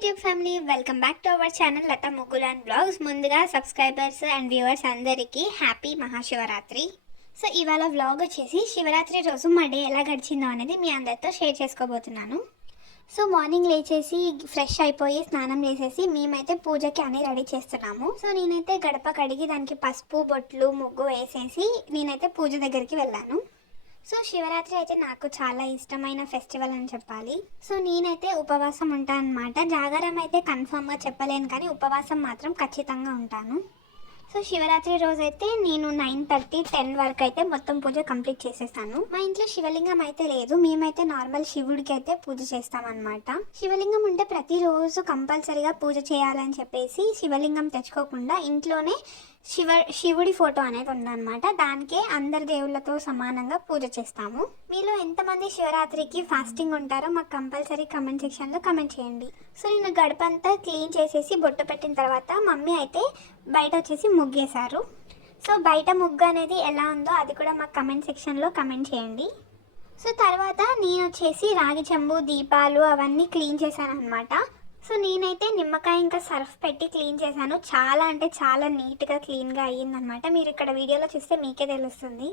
YouTube family welcome back to our channel Latha ముగ్గులు and blogs ముందుగా subscribers and viewers అందరికీ happy Mahashivratri. So ఇవాళ vlog వచ్చేసి శివరాత్రి రోజు మా డే ఎలా గడిచిందో అనేది మీ అందరితో షేర్ చేసుకోబోతున్నాను. సో మార్నింగ్ లేచేసి ఫ్రెష్ అయిపోయి స్నానం చేసేసి మేమైతే పూజకి అన్ని రెడీ చేస్తున్నాము. సో నేనైతే గడప కడిగి దానికి పసుపు బొట్లు ముగ్గు వేసేసి నేనైతే పూజ దగ్గరికి వెళ్ళాను. సో శివరాత్రి అయితే నాకు చాలా ఇష్టమైన ఫెస్టివల్ అని చెప్పాలి. సో నేనైతే ఉపవాసం ఉంటాను అనమాట జాగారం అయితే కన్ఫామ్గా చెప్పలేను కానీ ఉపవాసం మాత్రం ఖచ్చితంగా ఉంటాను. సో శివరాత్రి రోజైతే నేను నైన్ థర్టీ టెన్ వరకు అయితే మొత్తం పూజ కంప్లీట్ చేసేస్తాను. మా ఇంట్లో శివలింగం అయితే లేదు. మేమైతే నార్మల్ శివుడికి అయితే పూజ చేస్తామన్నమాట శివలింగం ఉంటే ప్రతిరోజు కంపల్సరీగా పూజ చేయాలని చెప్పేసి శివలింగం తెచ్చుకోకుండా ఇంట్లోనే శివ శివుడి ఫోటో అనేది ఉందన్నమాట. దానికే అందరి దేవుళ్ళతో సమానంగా పూజ చేస్తాము. మీలో ఎంతమంది శివరాత్రికి ఫాస్టింగ్ ఉంటారో మాకు కంపల్సరీ కమెంట్ సెక్షన్లో కమెంట్ చేయండి. సో నేను గడపంతా క్లీన్ చేసేసి బొట్టు పెట్టిన తర్వాత మమ్మీ అయితే బయట వచ్చేసి ముగ్గేశారు. సో బయట ముగ్గు అనేది ఎలా ఉందో అది కూడా మాకు కమెంట్ సెక్షన్లో కమెంట్ చేయండి. సో తర్వాత నేను వచ్చేసి రాగి చెంబు దీపాలు అవన్నీ క్లీన్ చేశాను అనమాట సో నేను నిమ్మకాయ ఇంకా సర్ఫ్ పెట్టి క్లీన్ చేశాను. చాలా అంటే చాలా నీట్గా క్లీన్గా అయ్యిందనమాట మీరు ఇక్కడ వీడియోలో చూస్తే మీకే తెలుస్తుంది.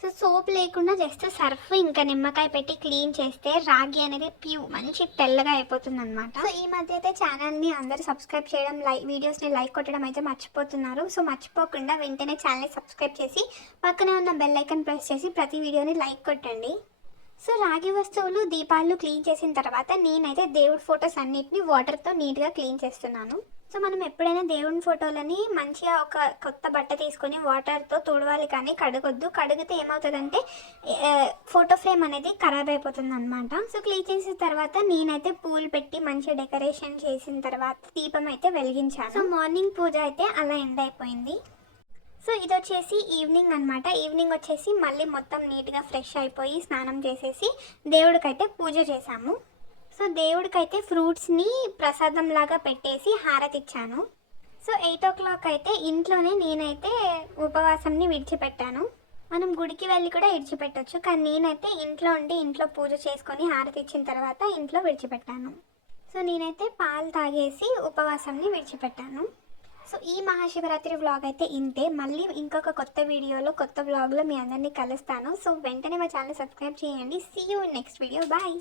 సో సోప్ లేకుండా జస్ట్ సర్ఫ్ ఇంకా నిమ్మకాయ పెట్టి క్లీన్ చేస్తే రాగి అనేది ప్యూ మంచి తెల్లగా అయిపోతుంది అనమాట సో ఈ మధ్య అయితే ఛానల్ని అందరూ సబ్స్క్రైబ్ చేయడం లైక్ వీడియోస్ని లైక్ కొట్టడం అయితే మర్చిపోతున్నారు. సో మర్చిపోకుండా వెంటనే ఛానల్ని సబ్స్క్రైబ్ చేసి పక్కనే ఉన్న బెల్ ఐకన్ ప్రెస్ చేసి ప్రతి వీడియోని లైక్ కొట్టండి. సో రాగి వస్తువులు దీపాలు క్లీన్ చేసిన తర్వాత నేనైతే దేవుడి ఫొటోస్ అన్నిటిని వాటర్తో నీట్గా క్లీన్ చేస్తున్నాను. సో మనం ఎప్పుడైనా దేవుని ఫోటోలని మంచిగా ఒక కొత్త బట్ట తీసుకొని వాటర్తో తుడవాలి కానీ కడగొద్దు. కడిగితే ఏమవుతుందంటే ఫోటో ఫ్రేమ్ అనేది ఖరాబ్ అయిపోతుంది అనమాట సో క్లీన్ చేసిన తర్వాత నేనైతే పూలు పెట్టి మంచిగా డెకరేషన్ చేసిన తర్వాత దీపం అయితే వెలిగించాను. సో మార్నింగ్ పూజ అయితే అలా ఎండ్ అయిపోయింది. సో ఇది వచ్చేసి ఈవినింగ్ అనమాట ఈవినింగ్ వచ్చేసి మళ్ళీ మొత్తం నీట్గా ఫ్రెష్ అయిపోయి స్నానం చేసేసి దేవుడికైతే పూజ చేశాము. సో దేవుడికైతే ఫ్రూట్స్ని ప్రసాదం లాగా పెట్టేసి హారతి ఇచ్చాను సో ఎయిట్ ఓ క్లాక్ అయితే ఇంట్లోనే నేనైతే ఉపవాసంని విడిచిపెట్టాను. మనం గుడికి వెళ్ళి కూడా విడిచిపెట్టచ్చు కానీ నేనైతే ఇంట్లో ఉండి ఇంట్లో పూజ చేసుకొని హారతి ఇచ్చిన తర్వాత ఇంట్లో విడిచిపెట్టాను. సో నేనైతే పాలు తాగేసి ఉపవాసంని విడిచిపెట్టాను. సో ఈ మహాశివరాత్రి వ్లాగ్ అయితే ఇంతే. మళ్ళీ ఇంకొక కొత్త వీడియోలో కొత్త వ్లాగ్లో మీ అందరినీ కలుస్తాను. సో వెంటనే మా ఛానల్ సబ్స్క్రైబ్ చేయండి. See you next video bye